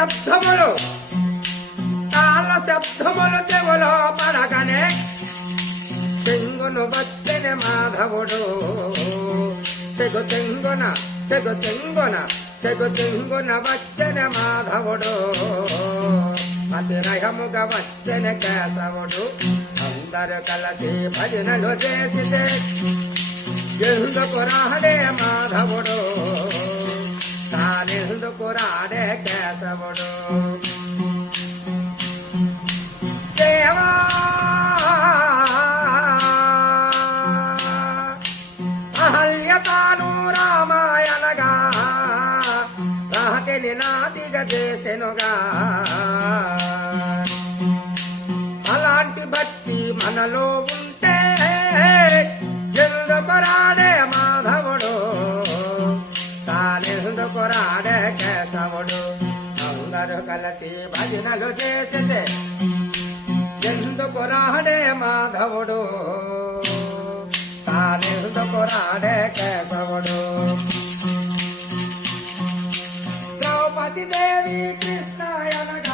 శబ్దములు తాళ శబ్దములు చెవులో పడగనే చెంగును వచ్చెన మాధవుడు చెగు చెంగున వచ్చెన మాధవుడు అతిరహముగా వచ్చెన కేశవుడు అందరు కలిసి భజనలు చేసితే ఎందుకు రాడే మాధవుడు తానెందుకు రాడే కేశవుడు దేవా అహల్య తాను రామాయణగా రాతిని నాతిగా చేసెనుగా అలాంటి భక్తి మనలో ఉంటే ఎందుకు రాడే మాధవుడు తానెందుకు రాడే కేశవుడు అందరూ కలిసి భజనలు చేసితే ఎందుకు రాడే మాధవుడు తానెందుకు రాడే కేశవుడు ద్రౌపది దేవి కృష్ణాయనగా